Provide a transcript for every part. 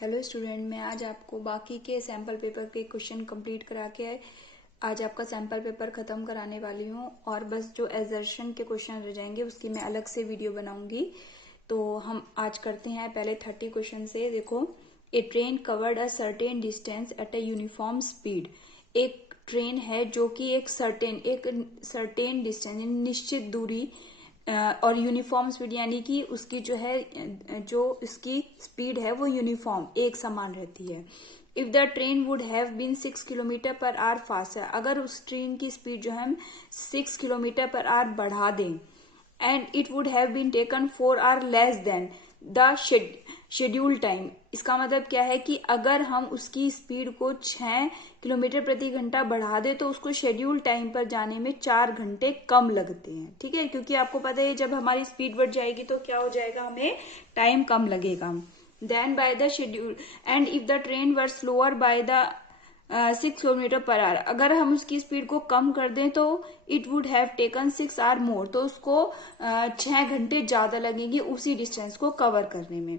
Hello student, मैं आज आपको बाकी के सैम्पल पेपर के क्वेश्चन कंप्लीट करा के आज आपका सैम्पल पेपर खत्म कराने वाली हूँ। और बस जो एजर्शन के क्वेश्चन रह जाएंगे उसकी मैं अलग से वीडियो बनाऊंगी। तो हम आज करते हैं पहले 30 क्वेश्चन से। देखो, a train covered a certain distance at a uniform speed. एक ट्रेन है जो कि एक सर्टेन डिस्टेंस, निश्चित दूरी और यूनिफॉर्म स्पीड यानी कि उसकी जो इसकी स्पीड है वो यूनिफॉर्म एक समान रहती है। If the train would have been 6 kilometre per hour faster, अगर उस ट्रेन की स्पीड जो है हम 6 किलोमीटर पर आवर बढ़ा दें, and it would have been taken 4 hour less than the schedule time. इसका मतलब क्या है कि अगर हम उसकी स्पीड को 6 किलोमीटर प्रति घंटा बढ़ा दे तो उसको शेड्यूल टाइम पर जाने में 4 घंटे कम लगते हैं। ठीक है, क्योंकि आपको पता है जब हमारी स्पीड बढ़ जाएगी तो क्या हो जाएगा, हमें टाइम कम लगेगा। Then by the schedule and if the train were slower by the 6 kilometre per hour, अगर हम उसकी स्पीड को कम कर दें तो it would have taken 6 hour more, तो उसको 6 घंटे ज्यादा लगेंगे उसी डिस्टेंस को कवर करने में।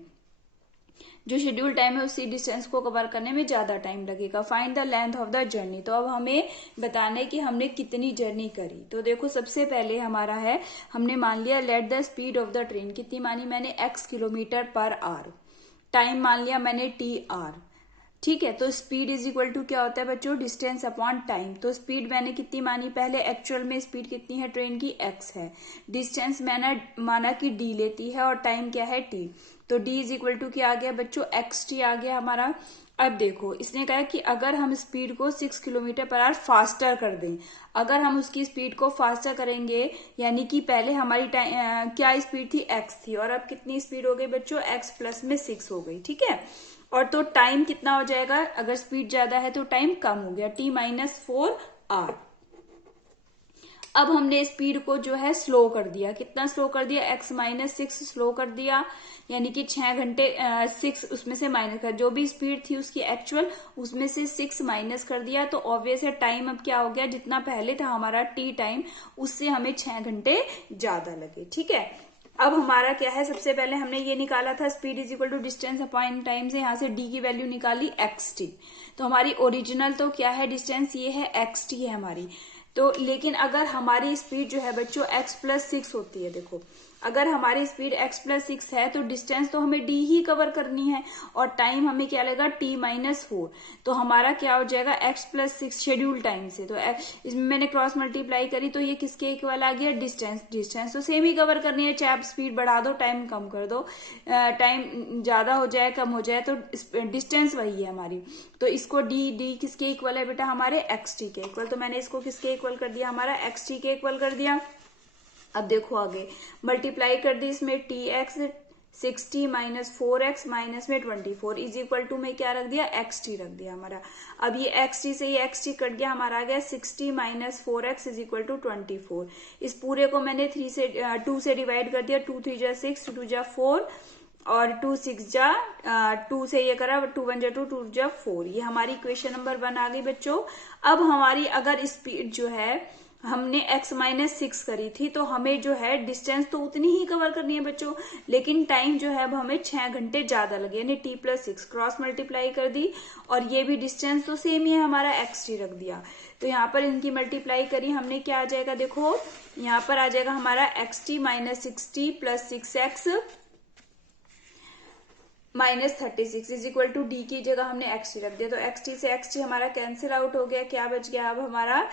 जो शेड्यूल टाइम है उसी डिस्टेंस को कवर करने में ज्यादा टाइम लगेगा। Find the length of the journey, तो अब हमें बताना है कि हमने कितनी जर्नी करी। तो देखो, सबसे पहले हमारा है, हमने मान लिया let the speed of the train, कितनी मानी मैंने, x kilometre per our. Time मान लिया मैंने t आर। ठीक है, तो स्पीड इज इक्वल टू क्या होता है बच्चों, डिस्टेंस अपॉन टाइम। तो स्पीड मैंने कितनी मानी पहले, एक्चुअल में स्पीड कितनी है ट्रेन की, x है। डिस्टेंस मैंने माना कि d लेती है और टाइम क्या है, t। तो d इज इक्वल टू क्या आ गया बच्चों, xt आ गया हमारा। अब देखो, इसने कहा कि अगर हम स्पीड को 6 किलोमीटर पर आवर फास्टर कर दें, अगर हम उसकी स्पीड को फास्टर करेंगे यानी कि पहले हमारी क्या स्पीड थी, x थी, और अब कितनी स्पीड हो गई बच्चों, x प्लस में 6 हो गई। ठीक है, और तो टाइम कितना हो जाएगा, अगर स्पीड ज्यादा है तो टाइम कम हो गया, t माइनस 4 आर। अब हमने स्पीड को जो है स्लो कर दिया, कितना स्लो कर दिया, x माइनस 6 स्लो कर दिया, यानी कि 6 घंटे 6 उसमें से माइनस कर, जो भी स्पीड थी उसकी एक्चुअल उसमें से 6 माइनस कर दिया, तो ऑब्वियस है टाइम अब क्या हो गया, जितना पहले था हमारा t टाइम उससे हमें 6 घंटे ज्यादा लगे। ठीक है, अब हमारा क्या है, सबसे पहले हमने ये निकाला था speed is equal to distance upon time, से यहाँ से डी की वैल्यू निकाली xt। तो हमारी ओरिजिनल तो क्या है, डिस्टेंस ये है xt है हमारी। तो लेकिन अगर हमारी स्पीड जो है बच्चों x प्लस 6 होती है, देखो अगर हमारी स्पीड x प्लस 6 है तो डिस्टेंस तो हमें d ही कवर करनी है और टाइम हमें क्या लगेगा, t माइनस 4। तो हमारा क्या हो जाएगा, x प्लस 6 शेड्यूल टाइम से, तो इसमें मैंने क्रॉस मल्टीप्लाई करी तो ये किसके इक्वल आ गया, डिस्टेंस। डिस्टेंस तो सेम ही कवर करनी है, चाहे आप स्पीड बढ़ा दो टाइम कम कर दो, टाइम ज्यादा हो जाए कम हो जाए तो डिस्टेंस वही है हमारी। तो इसको डी किसके इक्वल है बेटा, हमारे xt के इक्वल। तो मैंने इसको किसके इक्वल कर दिया, हमारा xt के इक्वल कर दिया। अब देखो आगे मल्टीप्लाई कर दी इसमें, T x 60 minus 4x minus में 24 इज इक्वल टू में क्या रख दिया, xt रख दिया हमारा। अब ये xt से ये xt कट गया, हमारा आ गया 60 minus 4x is equal to 24। इस पूरे को मैंने 2 से डिवाइड कर दिया, 2 3 जा 6, 2 जा 4 और 2 6 जा 2 से ये करा, 2 1 जा 2, 2 जा 4। ये हमारी इक्वेशन नंबर 1 आ गई बच्चों। अब हमारी अगर स्पीड जो है हमने x माइनस 6 करी थी तो हमें जो है डिस्टेंस तो उतनी ही कवर करनी है बच्चों, लेकिन टाइम जो है अब हमें 6 घंटे ज्यादा लगे, यानी t प्लस 6 क्रॉस मल्टीप्लाई कर दी और ये भी डिस्टेंस तो सेम ही है हमारा, xt रख दिया। तो यहाँ पर इनकी मल्टीप्लाई करी हमने, क्या आ जाएगा देखो, यहाँ पर आ जाएगा हमारा xt minus 60 plus 6x minus 36 is equal to D की जगह हमने xt रख दिया। तो xt से xt हमारा कैंसिल आउट हो गया, क्या बच गया अब हमारा,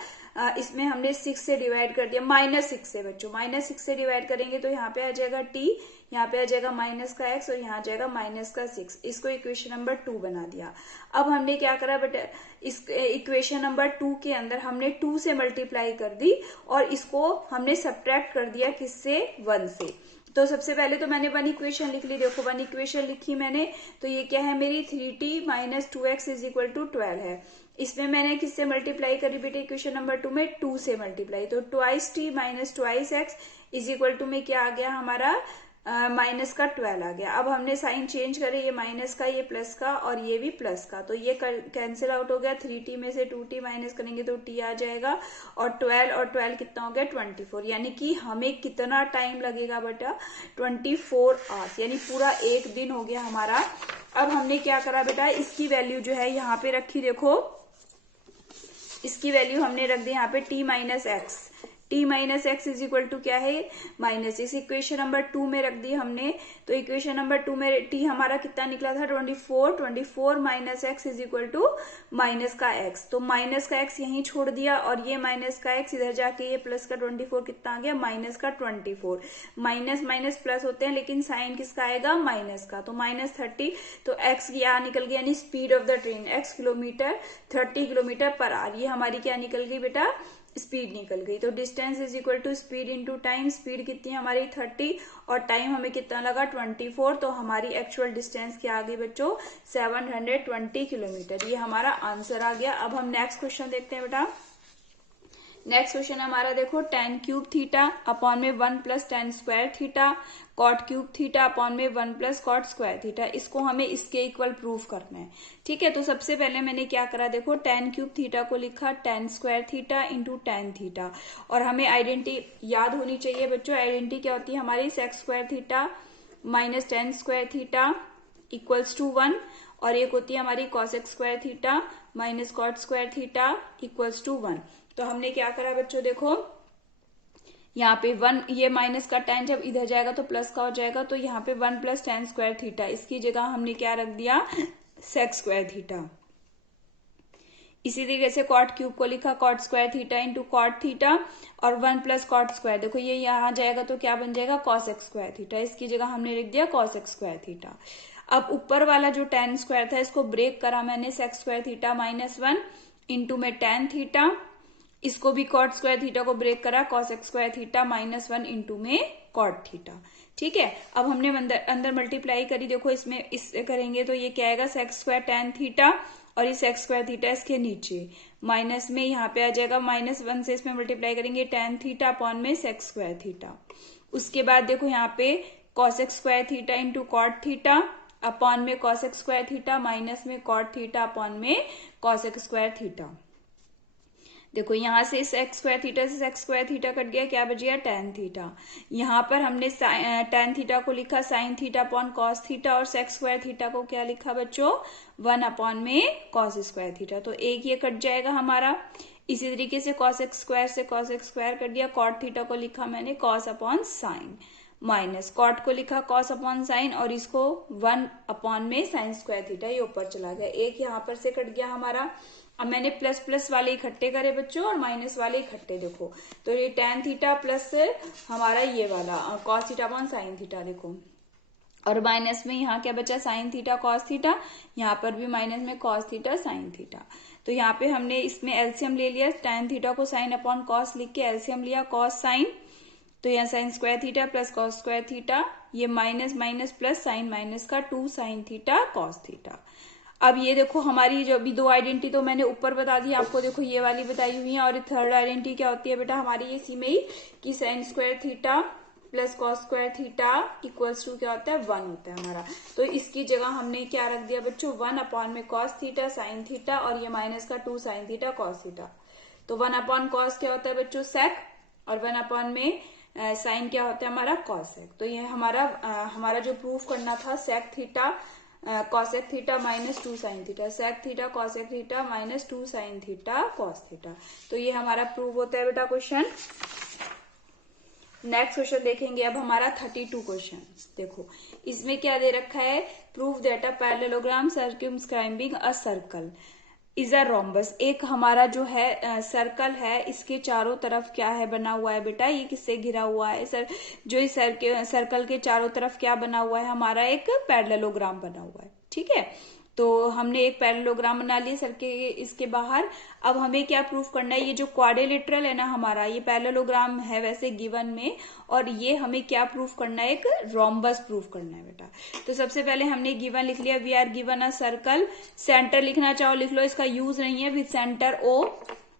इसमें हमने 6 से डिवाइड कर दिया, माइनस 6 से बच्चों, माइनस 6 से डिवाइड करेंगे तो यहाँ पे आ जाएगा t, यहाँ पे आ जाएगा माइनस का x और यहाँ आ जाएगा माइनस का 6। इसको इक्वेशन नंबर 2 बना दिया। अब हमने क्या करा बेटा, इस इक्वेशन नंबर 2 के अंदर हमने 2 से मल्टीप्लाई कर दी और इसको हमने सब्ट्रैक्ट कर दिया किससे, 1 से। तो सबसे पहले तो मैंने 1 इक्वेशन लिख ली, देखो 1 इक्वेशन लिखी मैंने, तो ये क्या है मेरी 3t minus 2x is equal to 12 है। इसमें मैंने किससे मल्टीप्लाई करी बेटे, इक्वेशन नंबर 2 में 2 से मल्टीप्लाई, तो twice t minus twice x is equal to में क्या आ गया हमारा, माइनस का 12 आ गया। अब हमने साइन चेंज करे, ये माइनस का ये प्लस का और ये भी प्लस का, तो ये कैंसिल आउट हो गया, 3t में से 2t माइनस करेंगे तो t आ जाएगा और 12 कितना हो गया, 24। यानी कि हमें कितना टाइम लगेगा बेटा, 24 आवर्स, यानी पूरा एक दिन हो गया हमारा अब हमने क्या करा बेटा, इसकी वैल्यू जो है यहाँ पे रखी, देखो इसकी वैल्यू हमने रख दी यहाँ पे t minus X. t minus X is equal to क्या है, माइनस, इस इक्वेशन नंबर 2 में रख दी हमने। तो इक्वेशन नंबर 2 में t हमारा कितना निकला था, 24 minus X is equal to minus का x। तो माइनस का x यहीं छोड़ दिया और ये माइनस का x इधर जाके ये प्लस का 24 कितना आ गया, माइनस का 24। माइनस माइनस प्लस होते हैं लेकिन साइन किसका आएगा, माइनस का, तो माइनस 30। तो x यहाँ निकल गया, यानी speed of the train x kilometre 30 kilometre per our. ये हमारी क्या निकल गई बेटा, स्पीड निकल गई। तो distance is equal to speed into time. Speed कितनी है हमारी 30 और टाइम हमें कितना लगा 24। तो हमारी एक्चुअल डिस्टेंस क्या आ गई बच्चों, 720 किलोमीटर। ये हमारा आंसर आ गया। अब हम नेक्स्ट क्वेश्चन देखते हैं बेटा। नेक्स्ट क्वेश्चन हमारा देखो, tan क्यूब थीटा अपॉन में 1 plus tan square theta, cot cube theta upon में 1 प्लस कॉट स्क्वायर थीटा। इसको हमें इसके इक्वल प्रूफ करना है। ठीक है, तो सबसे पहले मैंने क्या करा, देखो tan क्यूब थीटा को लिखा tan square theta into tan theta. और हमें आइडेंटिटी याद होनी चाहिए बच्चों। आइडेंटिटी क्या होती है हमारी, sec square theta minus tan square theta equals to 1, और एक होती है हमारी cosec square theta minus cot square theta equals to 1। तो हमने क्या करा बच्चों, देखो यहाँ पे 1, ये माइनस का tan जब इधर जाएगा तो प्लस का हो जाएगा। तो यहाँ पे 1 प्लस tan स्क्वायर थीटा, इसकी जगह हमने क्या रख दिया, sec स्क्वायर थीटा। इसी तरीके से कॉट क्यूब को लिखा cot square theta into cot theta, और 1 प्लस कॉट स्क्वायर, देखो ये यहाँ जाएगा तो क्या बन जाएगा, cosec स्क्वायर थीटा। इसकी जगह हमने लिख दिया cosec स्क्वायर थीटा। अब ऊपर वाला जो tan स्क्वायर था इसको ब्रेक करा मैंने, sec square theta minus 1 into में tan थीटा। इसको भी कॉट स्क्वायर थीटा को ब्रेक करा, cosec square theta minus 1 into में कॉट थीटा। ठीक है, अब हमने अंदर मल्टीप्लाई करी, देखो इसमें इससे करेंगे तो ये क्या आएगा, sec स्क्वायर tan थीटा, और ये sec स्क्वायर थीटा इसके नीचे माइनस में यहाँ पे आ जाएगा, माइनस 1 से इसमें मल्टीप्लाई करेंगे tan थीटा अपॉन में sec स्क्वायर थीटा। उसके बाद देखो यहाँ पे cosec square theta into cot theta upon में cosec स्क्वायर थीटा माइनस में कॉट थीटा अपॉन में cosec स्क्वायर थीटा। देखो यहाँ से sec स्क्वायर थीटा से sec स्क्वायर थीटा कट गया, क्या बच गया, tan थीटा। यहाँ पर हमने tan थीटा को लिखा sin theta upon cos theta, और sec स्क्वायर थीटा को क्या लिखा बच्चों, 1 अपॉन में cos स्क्वायर थीटा। तो एक ये कट जाएगा हमारा। इसी तरीके से cosec स्क्वायर से cosec स्क्वायर कट गया। cot थीटा को लिखा मैंने cos upon sine, minus cot को लिखा cos अपॉन साइन, और इसको 1 अपॉन में साइन स्क्वायर थीटा, ये ऊपर चला गया। एक यहाँ पर से कट गया हमारा। अब मैंने प्लस प्लस वाले इकट्ठे करे बच्चों और माइनस वाले इकट्ठे, देखो तो ये tan थीटा प्लस हमारा ये वाला cos theta upon sine theta, देखो, और माइनस में यहाँ क्या बचा, साइन थीटा cos थीटा, यहाँ पर भी माइनस में cos थीटा साइन थीटा। तो यहाँ पे हमने इसमें एलसीएम ले लिया, tan थीटा को साइन अपॉन cos लिख के एलसीएम लिया cos साइन। तो यहाँ sine square theta plus cos square theta, ये minus minus plus sine minus का 2 साइन थीटा cos थीटा। अब ये देखो हमारी जो अभी दो आइडेंटिटी तो मैंने ऊपर बता दी आपको, देखो ये वाली बताई हुई है। और थर्ड आइडेंटिटी क्या होती है बेटा हमारी, इसी में ही कि sine square theta plus cos square theta equals to क्या होता है, 1 होता है हमारा। तो इसकी जगह हमने क्या रख दिया बच्चों, 1 अपॉन में cos थीटा साइन थीटा, और ये माइनस का 2 साइन थीटा cos थीटा। तो 1 अपॉन cos क्या होता है बच्चों, sec, और 1 अपॉन में साइन क्या होता है हमारा, cosec। तो ये हमारा जो प्रूफ करना था, sec theta cosec theta minus 2 sine theta, sec theta cosec theta minus 2 sine theta cos theta. तो ये हमारा प्रूव होता है बेटा क्वेश्चन। नेक्स्ट क्वेश्चन देखेंगे अब हमारा 32 क्वेश्चन। देखो इसमें क्या दे रखा है, prove that a parallelogram circumscribing a circle is a rhombus. एक हमारा जो है सर्कल है, इसके चारों तरफ क्या है बना हुआ है बेटा, ये किससे घिरा हुआ है सर, जो इस सर्कल के चारों तरफ क्या बना हुआ है हमारा, एक पैरेललोग्राम बना हुआ है। ठीक है, तो हमने एक पैरेललोग्राम बना लिया सर के इसके बाहर। अब हमें क्या प्रूफ करना है, ये जो क्वाड्रिलेटरल है ना हमारा, ये पैरेललोग्राम है वैसे गिवन में, और ये हमें क्या प्रूफ करना है, एक रोम्बस प्रूफ करना है बेटा। तो सबसे पहले हमने गिवन लिख लिया, we are given a circle, centre लिखना चाहो लिख लो, इसका यूज नहीं है, विद सेंटर ओ।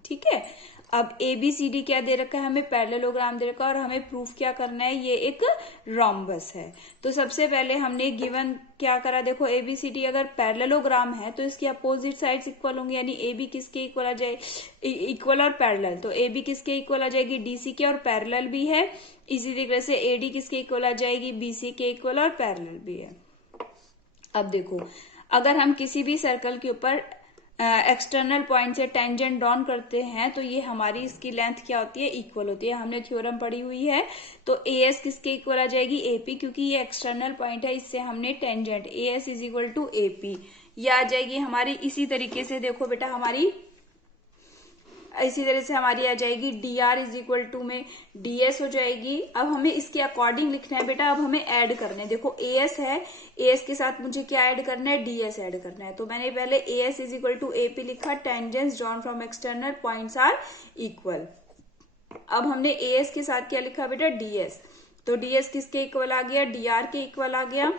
ठीक है, अब ABCD क्या दे रखा है हमें, पैरेललोग्राम दे रखा है, और हमें प्रूफ क्या करना है, ये एक रोम्बस है। तो सबसे पहले हमने गिवन क्या करा, देखो ABCD अगर पैरेललोग्राम है तो इसकी अपोजिट साइड्स इक्वल होंगी, यानी AB किसके इक्वल आ जाए, इक्वल और पैरेलल। तो AB किसके इक्वल आ जाएगी, DC के, और पैरेलल भी है। इसी तरीके से AD किसके इक्वल आ जाएगी, BC के इक्वल और पैरेलल भी है। अब देखो, अगर हम किसी भी सर्कल के ऊपर एक्सटर्नल पॉइंट से टेंजेंट ड्रॉन करते हैं तो ये हमारी इसकी लेंथ क्या होती है, इक्वल होती है। हमने थ्योरम पढ़ी हुई है, तो एएस किसके इक्वल आ जाएगी, एपी, क्योंकि ये एक्सटर्नल पॉइंट है, इससे हमने tangent AS is equal to AP, ये आ जाएगी हमारी। इसी तरीके से देखो बेटा, हमारी इसी तरह से हमारी आ जाएगी dr इज इक्वल टू में ds हो जाएगी। अब हमें इसके अकॉर्डिंग लिखना है बेटा, अब हमें ऐड करना है। देखो as है, as के साथ मुझे क्या ऐड करना है, ds ऐड करना है। तो मैंने पहले as is equal to ap लिखा, tangents drawn from external points are equal. अब हमने as के साथ क्या लिखा बेटा, ds, तो ds किसके इक्वल आ गया, dr के इक्वल आ गया।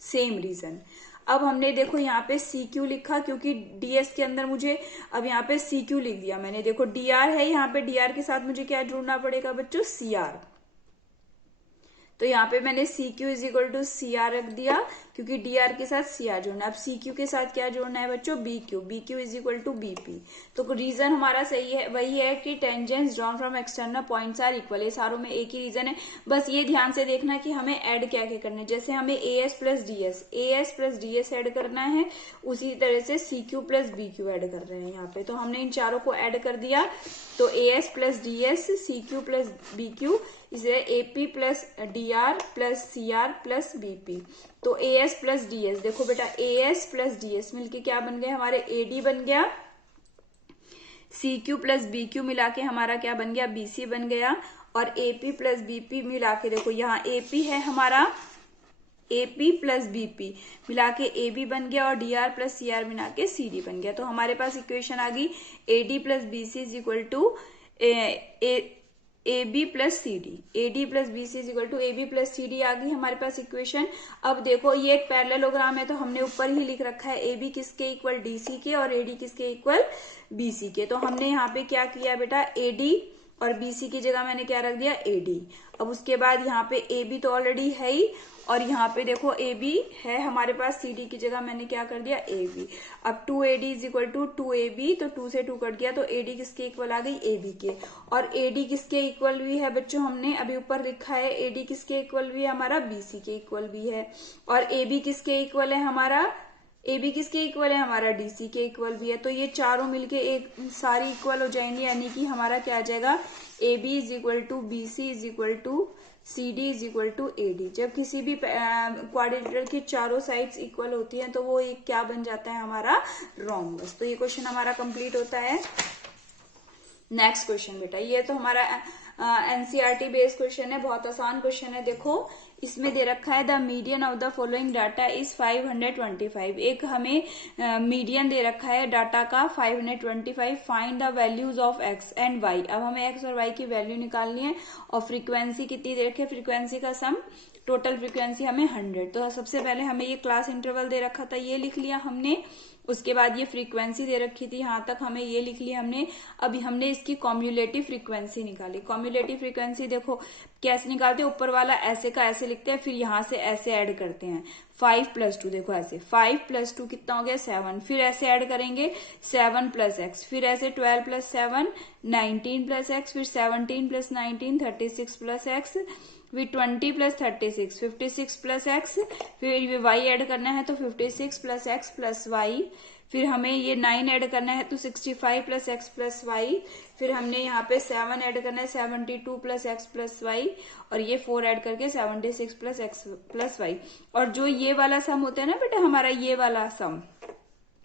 सेम रीजन, अब हमने देखो यहाँ पे CQ लिखा, क्योंकि DS के अंदर मुझे अब यहाँ पे CQ लिख दिया मैंने। देखो DR है, यहाँ पे DR के साथ मुझे क्या जोड़ना पड़ेगा बच्चों, CR, तो यहाँ पे मैंने CQ is equal to CR रख दिया, क्योंकि DR के साथ CR जोड़ना है। अब CQ के साथ क्या जोड़ना है बच्चों, BQ, BQ is equal to BP। तो रीजन हमारा सही है, वही है कि tangents drawn from external points are equal. ये सारों में एक ही रीजन है, बस ये ध्यान से देखना कि हमें ऐड क्या क्या करना है। जैसे हमें AS प्लस DS ऐड करना है, उसी तरह से CQ प्लस BQ ऐड कर रहे हैं यहाँ पे। तो हमने इन चारों को ऐड कर दिया, तो AS plus DS, CQ plus BQ, इसे AP plus DR plus CR plus BP। तो AS प्लस DS, देखो बेटा AS प्लस DS मिलके क्या बन गया, हमारे AD बन गया। CQ प्लस BQ मिला के हमारा क्या बन गया, BC बन गया। और AP प्लस BP मिला के देखो, यहाँ AP है हमारा, AP प्लस BP मिला के AB बन गया, और DR प्लस CR मिला के CD बन गया। तो हमारे पास इक्वेशन आ गई AD plus BC is equal to AB plus CD, AD plus BC is equal to AB plus CD आ गई हमारे पास इक्वेशन। अब देखो ये एक पैरेललोग्राम है, तो हमने ऊपर ही लिख रखा है AB किसके इक्वल, DC के, और AD किसके इक्वल, BC के। तो हमने यहाँ पे क्या किया बेटा, AD और BC की जगह मैंने क्या रख दिया, AD। अब उसके बाद यहाँ पे AB तो ऑलरेडी है ही, और यहाँ पे देखो AB है हमारे पास, CD की जगह मैंने क्या कर दिया, AB। अब 2AD is equal to 2AB, तो 2 से 2 कट गया, तो AD किसके इक्वल आ गई, AB के। और AD किसके इक्वल भी है बच्चों, हमने अभी ऊपर लिखा है AD किसके इक्वल भी है, हमारा BC के इक्वल भी है। और AB किसके इक्वल है, हमारा AB किसके इक्वल है, हमारा DC के इक्वल भी है। तो ये चारों मिलके एक सारी इक्वल हो जाएंगे, यानी कि हमारा क्या आ जाएगा, AB is equal to BC is equal to CD is equal to AD। जब किसी भी क्वाड्रिलेटरल की चारों साइड्स इक्वल होती हैं तो वो एक क्या बन जाता है, हमारा रोम्बस। तो ये क्वेश्चन हमारा कंप्लीट होता है। नेक्स्ट क्वेश्चन बेटा, ये तो हमारा एनसीईआरटी बेस्ड क्वेश्चन है, बहुत आसान क्वेश्चन है। देखो इसमें दे रखा है the median of the following data is 525। एक हमें मीडियन दे रखा है डाटा का 525। Find the values of x and y. अब हमें एक्स और वाई की वैल्यू निकालनी है, और फ्रीक्वेंसी कितनी दे रखी है, फ्रीक्वेंसी का सम, टोटल फ्रीक्वेंसी हमें 100। तो सबसे पहले हमें ये क्लास इंटरवल दे रखा था, ये लिख लिया हमने। उसके बाद ये फ्रीक्वेंसी दे रखी थी, यहां तक हमें ये लिख लिया हमने। अभी हमने इसकी कॉम्युलेटिव फ्रीक्वेंसी निकाली। कॉम्युलेटिव फ्रीक्वेंसी देखो कैसे निकालते हैं, ऊपर वाला ऐसे का ऐसे लिखते हैं, फिर यहां से ऐसे ऐड करते हैं। 5 प्लस 2, देखो ऐसे 5 प्लस 2 कितना हो गया, 7। फिर ऐसे ऐड करेंगे 7 प्लस एक्स, फिर ऐसे 12 प्लस 7 19 प्लस एक्स, फिर 17 प्लस 19 36 प्लस एक्स, फिर 20 प्लस 36 56 प्लस एक्स, फिर वाई ऐड करना है तो 56 प्लस एक्स प्लस वाई, फिर हमें ये 9 ऐड करना है तो 65 प्लस एक्स प्लस वाई, फिर हमने यहाँ पे 7 ऐड करना है 72 प्लस एक्स प्लस वाई, और ये 4 ऐड करके 76 प्लस एक्स प्लस वाई। और जो ये वाला सम होता है ना बेटा, हमारा ये वाला सम,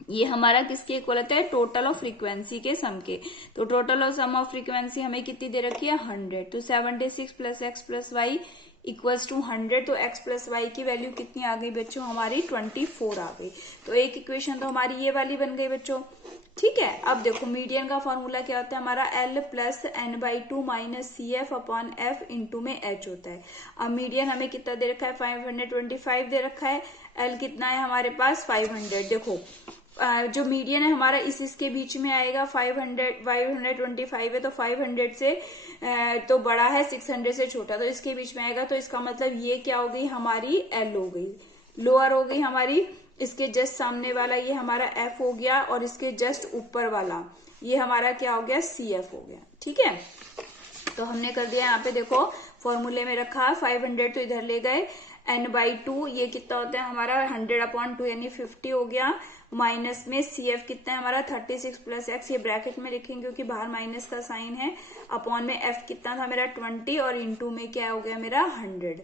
ये हमारा किसके इक्वल होता है, टोटल ऑफ फ्रीक्वेंसी के सम के। तो total of sum of frequency हमें कितनी दे रखी है, 100। तो 76 plus x plus y equals to 100। तो x प्लस वाई की वैल्यू कितनी आ गई बच्चों, हमारी 24 आ गई। तो एक इक्वेशन तो हमारी ये वाली बन गई बच्चों, ठीक है। अब देखो मीडियन का फॉर्मूला क्या होता है हमारा, L plus n/2 minus CF upon F into में H होता है। अब मीडियन हमें कितना दे रखा है, 525 दे रखा है। L कितना है हमारे पास, 500। देखो जो मीडियन है हमारा इसके बीच में आएगा, 525 है तो 500 से तो बड़ा है, 600 से छोटा, तो इसके बीच में आएगा। तो इसका मतलब ये क्या हो गई, हमारी L हो गई, लोअर हो गई हमारी। इसके जस्ट सामने वाला ये हमारा F हो गया, और इसके जस्ट ऊपर वाला ये हमारा क्या हो गया, CF हो गया, ठीक है। तो हमने कर दिया यहाँ पे, देखो फॉर्मूले में रखा 500 तो इधर ले गए, n/2 ये कितना होता है हमारा 100/2 यानी 50 हो गया। माइनस में CF कितना है हमारा 36 + x, ये ब्रैकेट में लिखेंगे क्योंकि बाहर माइनस का साइन है। अपॉन में f कितना था मेरा 20 और इंटू में क्या हो गया मेरा 100।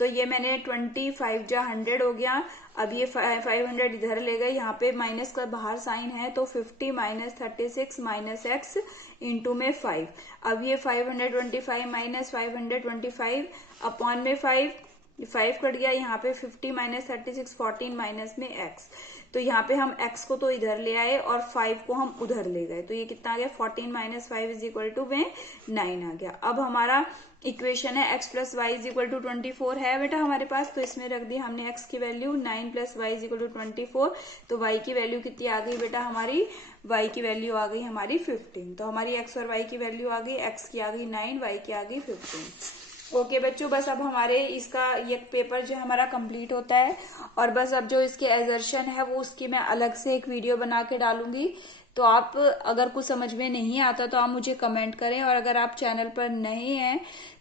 तो ये मैंने 25 जा 100 हो गया। अब ये 500 इधर ले गए, यहाँ पे माइनस का बाहर साइन है तो 50 - 36 - x इंटू में 5। अब ये 525 - 525 अपॉन में 5 कट गया, यहाँ पे 50 - 36 14 माइनस में x। तो यहाँ पे हम x को तो इधर ले आए और 5 को हम उधर ले गए, तो ये कितना आ गया 14 - 5 = 9 आ गया। अब हमारा इक्वेशन है x + y = 24 है बेटा हमारे पास, तो इसमें रख दी हमने x की वैल्यू 9 + y = 24। तो y की वैल्यू कितनी आ गई बेटा हमारी, y की वैल्यू आ गई हमारी 15। तो हमारी x और y की वैल्यू आ गई, x की आ गई 9, y की आ गई 15। ओके बच्चों, बस अब हमारे इसका ये पेपर जो हमारा कंप्लीट होता है और बस अब जो इसके एजर्शन है वो उसकी मैं अलग से एक वीडियो बना के डालूंगी। तो आप अगर कुछ समझ में नहीं आता तो आप मुझे कमेंट करें, और अगर आप चैनल पर नए हैं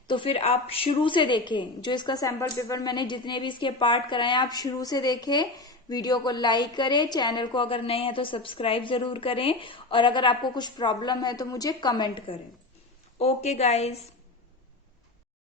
तो फिर आप शुरू से देखें। जो इसका सैंपल पेपर मैंने जितने भी इसके पार्ट कराए आप शुरू से देखें। वीडियो को लाइक करें, चैनल को अगर नए हैं तो सब्सक्राइब जरूर करें, और अगर आपको कुछ प्रॉब्लम है तो मुझे कमेंट करें। Okay guys.